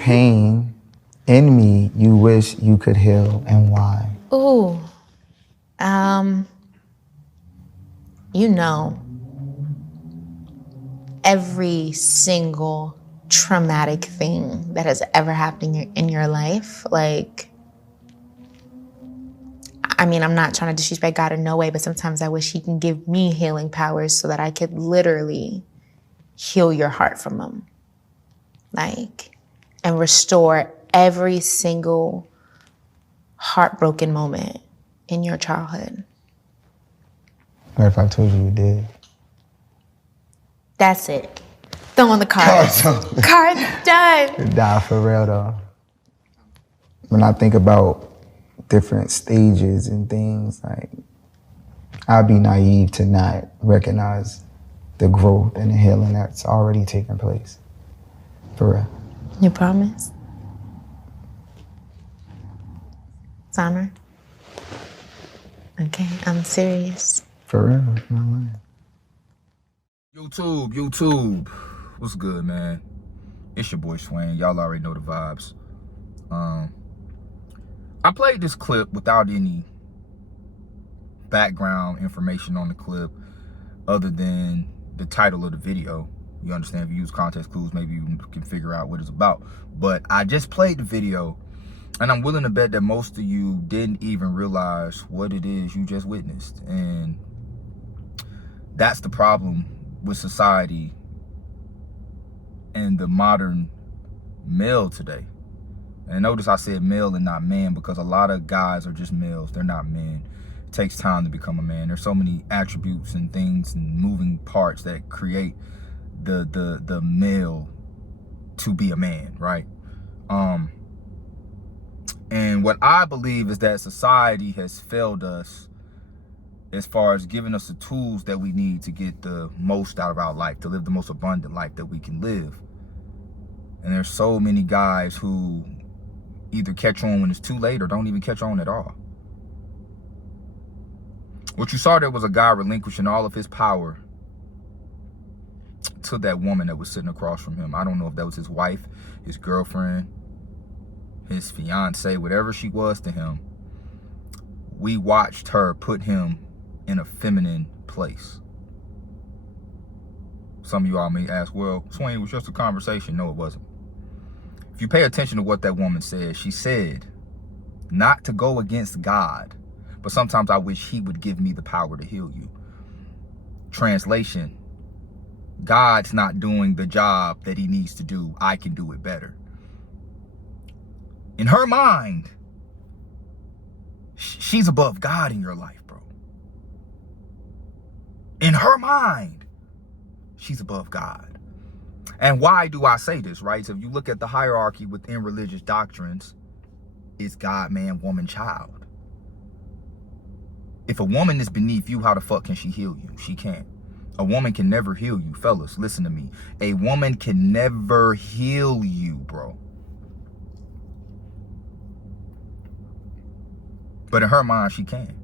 pain in me you wish you could heal, and why? Ooh. You know, every single traumatic thing that has ever happened in your life, like, I mean, I'm not trying to disrespect God in no way, but sometimes I wish he can give me healing powers so that I could literally heal your heart from them. Like, and restore every single heartbroken moment in your childhood. What if I told you you did? That's it. Throw on the cards. Cards done. Nah, for real though. When I think about different stages and things, like, I'd be naive to not recognize the growth and the healing that's already taken place. For real. You promise? Summer? Okay, I'm serious. For real, no lying. YouTube, what's good, man? It's your boy Swain. Y'all already know the vibes. I played this clip without any background information on the clip other than the title of the video. You understand? If you use context clues, maybe you can figure out what it's about. But I just played the video, and I'm willing to bet that most of you didn't even realize what it is you just witnessed. And that's the problem with society and the modern male today. And notice I said male and not man, because a lot of guys are just males. They're not men. It takes time to become a man. There's so many attributes and things and moving parts that create the male to be a man, right? And what I believe is that society has failed us as far as giving us the tools that we need to get the most out of our life, to live the most abundant life that we can live. And there's so many guys who either catch on when it's too late or don't even catch on at all. What you saw there was a guy relinquishing all of his power to that woman that was sitting across from him. I don't know if that was his wife, his girlfriend, his fiance, whatever she was to him. We watched her put him in a feminine place. Some of you all may ask, well, Swain, it was just a conversation. No, it wasn't. If you pay attention to what that woman said, she said, not to go against God, but sometimes I wish he would give me the power to heal you. Translation, God's not doing the job that he needs to do. I can do it better. In her mind, she's above God in your life, bro. In her mind, she's above God. And why do I say this, right? So if you look at the hierarchy within religious doctrines, it's God, man, woman, child. If a woman is beneath you, how the fuck can she heal you? She can't. A woman can never heal you. Fellas, listen to me. A woman can never heal you, bro. But in her mind, she can.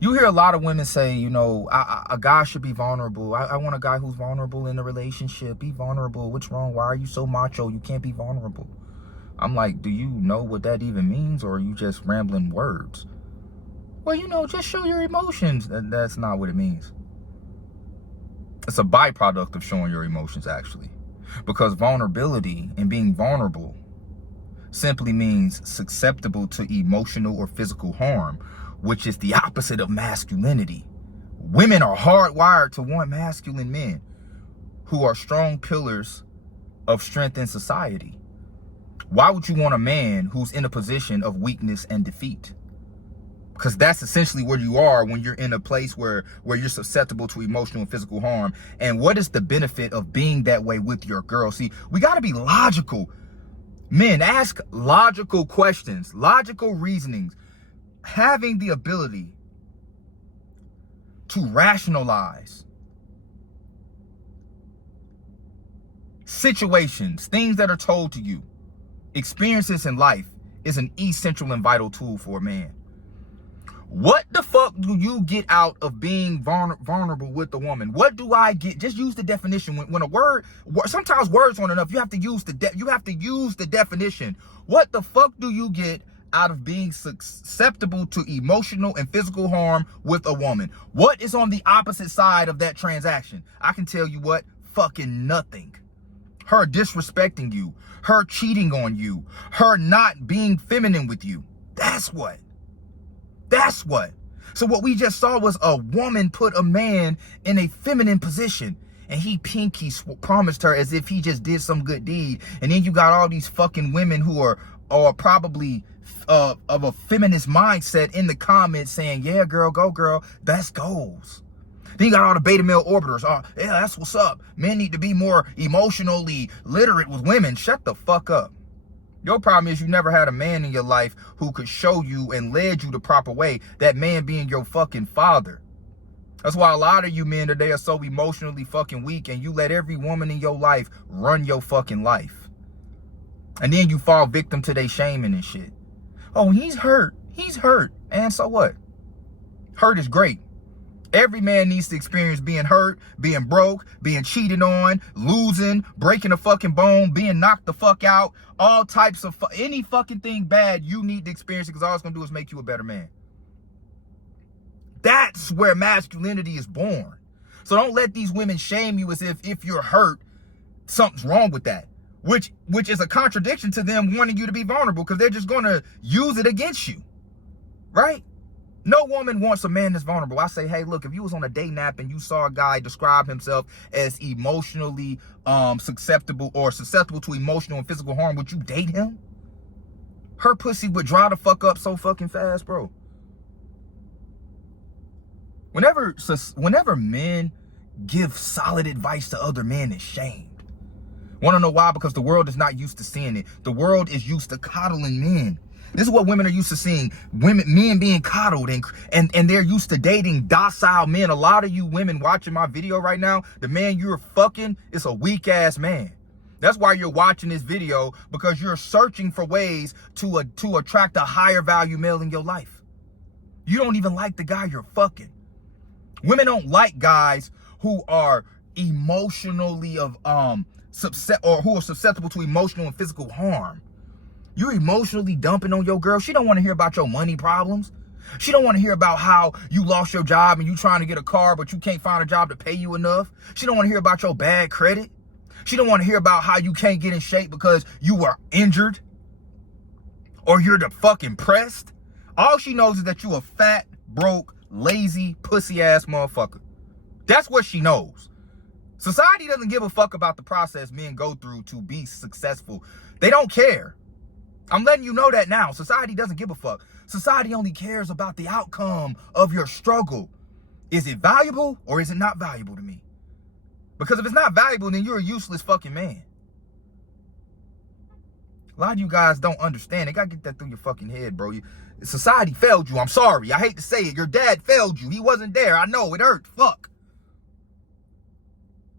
You hear a lot of women say, you know, a guy should be vulnerable. I want a guy who's vulnerable in a relationship. Be vulnerable. What's wrong? Why are you so macho? You can't be vulnerable. I'm like, do you know what that even means? Or are you just rambling words? Well, you know, just show your emotions. That's not what it means. It's a byproduct of showing your emotions, actually. Because vulnerability and being vulnerable simply means susceptible to emotional or physical harm, which is the opposite of masculinity. Women are hardwired to want masculine men who are strong pillars of strength in society. Why would you want a man who's in a position of weakness and defeat? Because that's essentially where you are when you're in a place where you're susceptible to emotional and physical harm. And what is the benefit of being that way with your girl? See, we got to be logical. Men, ask logical questions, logical reasonings. Having the ability to rationalize situations, things that are told to you, experiences in life is an essential and vital tool for a man. What the fuck fuck do you get out of being vulnerable with a woman? What do I get? Just use the definition. When a word, sometimes words aren't enough. You have to use the definition. What the fuck do you get out of being susceptible to emotional and physical harm with a woman? What is on the opposite side of that transaction? I can tell you what, fucking nothing. Her disrespecting you, her cheating on you, her not being feminine with you. That's what. So what we just saw was a woman put a man in a feminine position, and he pinky promised her as if he just did some good deed. And then you got all these fucking women who are probably of a feminist mindset in the comments saying, yeah, girl, go girl, that's goals. Then you got all the beta male orbiters. Oh, yeah, that's what's up. Men need to be more emotionally literate with women. Shut the fuck up. Your problem is you never had a man in your life who could show you and led you the proper way. That man being your fucking father. That's why a lot of you men today are so emotionally fucking weak, and you let every woman in your life run your fucking life. And then you fall victim to their shaming and shit. Oh, he's hurt. And so what? Hurt is great. Every man needs to experience being hurt, being broke, being cheated on, losing, breaking a fucking bone, being knocked the fuck out, all types of any fucking thing bad. You need to experience it, because all it's gonna do is make you a better man. That's where masculinity is born. So don't let these women shame you as if you're hurt, something's wrong with that. Which is a contradiction to them wanting you to be vulnerable, because they're just gonna use it against you, right? No woman wants a man that's vulnerable. I say, hey, look, if you was on a day nap and you saw a guy describe himself as emotionally susceptible to emotional and physical harm, would you date him? Her pussy would dry the fuck up so fucking fast, bro. Whenever men give solid advice to other men, it's shamed. Want to know why? Because the world is not used to seeing it. The world is used to coddling men. This is what women are used to seeing. Men being coddled, and they're used to dating docile men. A lot of you women watching my video right now, the man you're fucking is a weak ass man. That's why you're watching this video, because you're searching for ways to attract a higher value male in your life. You don't even like the guy you're fucking. Women don't like guys who are emotionally who are susceptible to emotional and physical harm. You're emotionally dumping on your girl. She don't want to hear about your money problems. She don't want to hear about how you lost your job and you trying to get a car, but you can't find a job to pay you enough. She don't want to hear about your bad credit. She don't want to hear about how you can't get in shape because you were injured or you're the fucking pressed. All she knows is that you a fat, broke, lazy, pussy ass motherfucker. That's what she knows. Society doesn't give a fuck about the process men go through to be successful. They don't care. I'm letting you know that now. Society doesn't give a fuck. Society only cares about the outcome of your struggle. Is it valuable or is it not valuable to me? Because if it's not valuable, then you're a useless fucking man. A lot of you guys don't understand. They gotta get that through your fucking head, bro. Society failed you. I'm sorry. I hate to say it. Your dad failed you. He wasn't there. I know. It hurt. Fuck.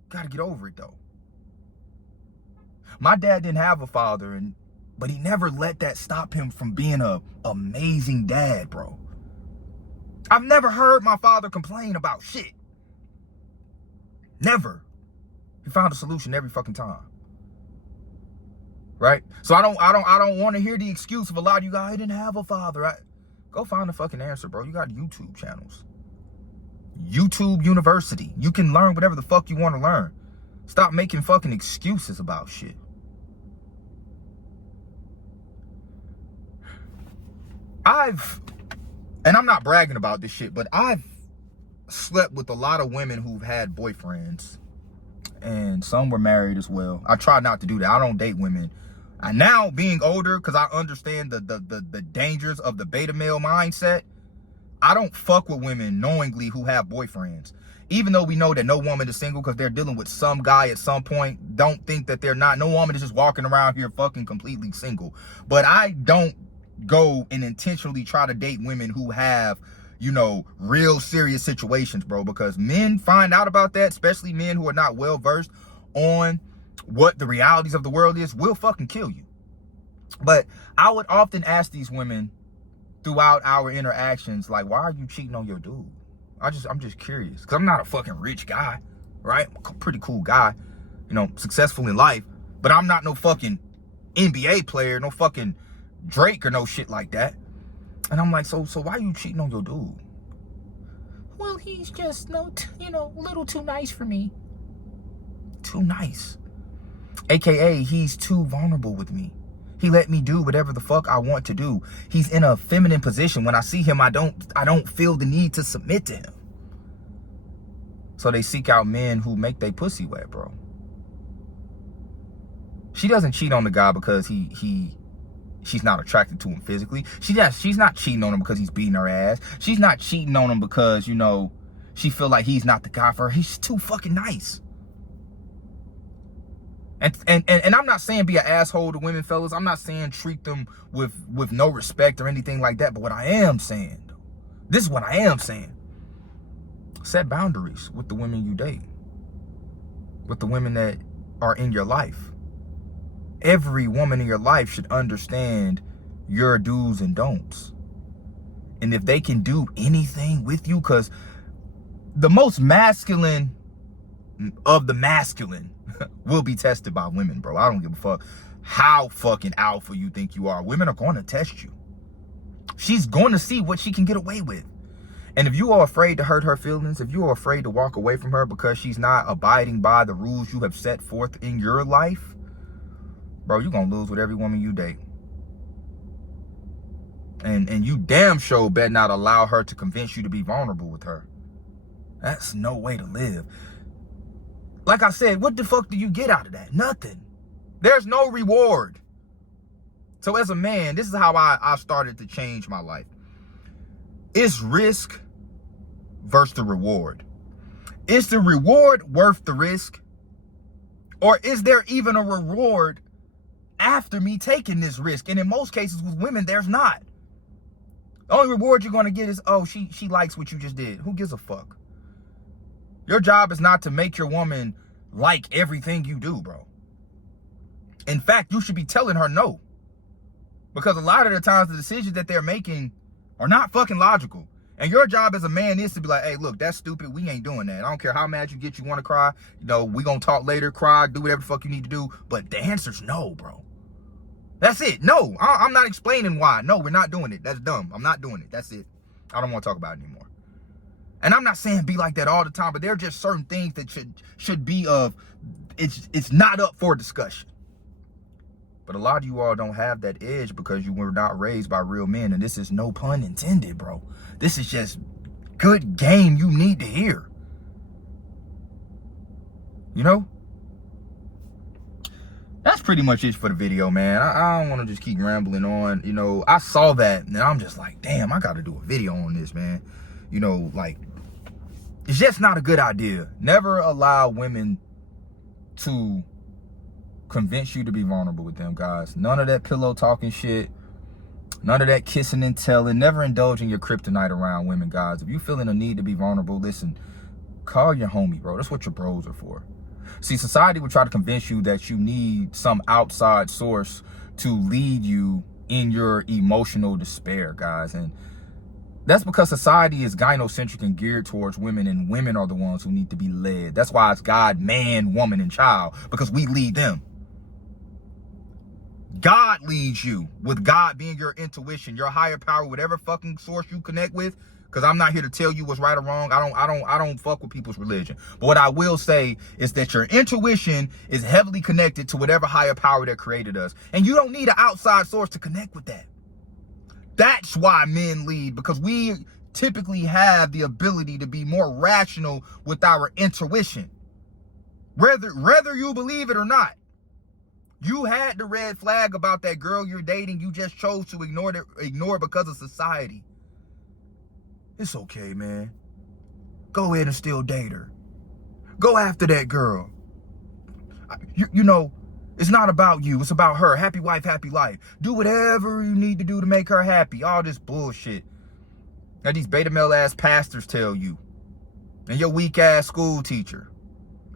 Gotta get over it, though. My dad didn't have a father, but he never let that stop him from being an amazing dad, bro. I've never heard my father complain about shit. Never. He found a solution every fucking time. Right? So I don't want to hear the excuse of a lot of you guys, I didn't have a father. Go find the fucking answer, bro. You got YouTube channels. YouTube University. You can learn whatever the fuck you want to learn. Stop making fucking excuses about shit. And I'm not bragging about this shit, but I've slept with a lot of women who've had boyfriends, and some were married as well. I try not to do that. I don't date women. And now, being older, because I understand the dangers of the beta male mindset, I don't fuck with women knowingly who have boyfriends. Even though we know that no woman is single because they're dealing with some guy at some point, don't think that they're not. No woman is just walking around here fucking completely single. But I don't go and intentionally try to date women who have, real serious situations, bro, because men find out about that, especially men who are not well versed on what the realities of the world is, will fucking kill you. But I would often ask these women, throughout our interactions, like, why are you cheating on your dude? I'm just curious, because I'm not a fucking rich guy, right? I'm a pretty cool guy, you know, successful in life, but I'm not no fucking NBA player, no fucking Drake or no shit like that. And I'm like, so why are you cheating on your dude? Well, he's just a little too nice for me. Too nice. AKA, he's too vulnerable with me. He let me do whatever the fuck I want to do. He's in a feminine position. When I see him, I don't feel the need to submit to him. So they seek out men who make their pussy wet, bro. She doesn't cheat on the guy because she's not attracted to him physically. She's not cheating on him because he's beating her ass. She's not cheating on him because, she feel like he's not the guy for her. He's too fucking nice. And I'm not saying be an asshole to women, fellas. I'm not saying treat them with no respect or anything like that. But what I am saying, though, this is what I am saying. Set boundaries with the women you date. With the women that are in your life. Every woman in your life should understand your do's and don'ts. And if they can do anything with you, because the most masculine of the masculine will be tested by women, bro. I don't give a fuck how fucking alpha you think you are. Women are going to test you. She's going to see what she can get away with. And if you are afraid to hurt her feelings, if you are afraid to walk away from her because she's not abiding by the rules you have set forth in your life, bro, you're going to lose with every woman you date. And you damn sure better not allow her to convince you to be vulnerable with her. That's no way to live. Like I said, what the fuck do you get out of that? Nothing. There's no reward. So as a man, this is how I started to change my life. It's risk versus the reward. Is the reward worth the risk? Or is there even a reward after me taking this risk? And in most cases with women, there's not. The only reward you're going to get is, oh, she likes what you just did. Who gives a fuck? Your job is not to make your woman like everything you do, bro. In fact, you should be telling her no. Because a lot of the times the decisions that they're making are not fucking logical. And your job as a man is to be like, hey, look, that's stupid. We ain't doing that. I don't care how mad you get, you want to cry. We going to talk later, cry, do whatever the fuck you need to do. But the answer's no, bro. That's it. No, I'm not explaining why. No, we're not doing it. That's dumb. I'm not doing it. That's it. I don't want to talk about it anymore. And I'm not saying be like that all the time, but there are just certain things that should be it's not up for discussion. But a lot of you all don't have that edge because you were not raised by real men. And this is no pun intended, bro. This is just good game you need to hear. That's pretty much it for the video, man. I don't want to just keep rambling on. I saw that and I'm just like, damn, I got to do a video on this, man. It's just not a good idea. Never allow women to convince you to be vulnerable with them, guys. None of that pillow talking shit. None of that kissing and telling. Never indulge in your kryptonite around women, guys. If you feeling a need to be vulnerable, listen, call your homie, bro. That's what your bros are for. See, society will try to convince you that you need some outside source to lead you in your emotional despair, guys. And that's because society is gynocentric and geared towards women, and women are the ones who need to be led. That's why it's God, man, woman, and child, because we lead them. God leads you, with God being your intuition, your higher power, whatever fucking source you connect with. Because I'm not here to tell you what's right or wrong. I don't fuck with people's religion. But what I will say is that your intuition is heavily connected to whatever higher power that created us. And you don't need an outside source to connect with that. That's why men lead, because we typically have the ability to be more rational with our intuition. Whether you believe it or not. You had the red flag about that girl you're dating. You just chose to ignore it because of society. It's okay, man. Go ahead and still date her. Go after that girl. It's not about you. It's about her. Happy wife, happy life. Do whatever you need to do to make her happy. All this bullshit that these beta male ass pastors tell you. And your weak ass school teacher.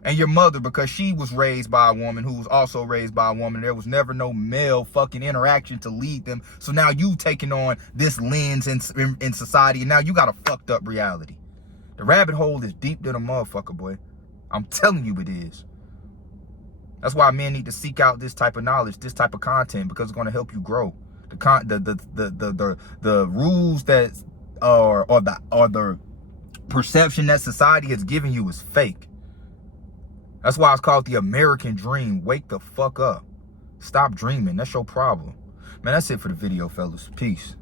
And your mother, because she was raised by a woman who was also raised by a woman. There was never no male fucking interaction to lead them. So now you taking on this lens in society, and now you got a fucked up reality. The rabbit hole is deep than a motherfucker, boy. I'm telling you it is. That's why men need to seek out this type of knowledge, this type of content, because it's going to help you grow. The rules that or the perception that society has given you is fake. That's why it's called the American dream. Wake the fuck up. Stop dreaming. That's your problem. Man, that's it for the video, fellas. Peace.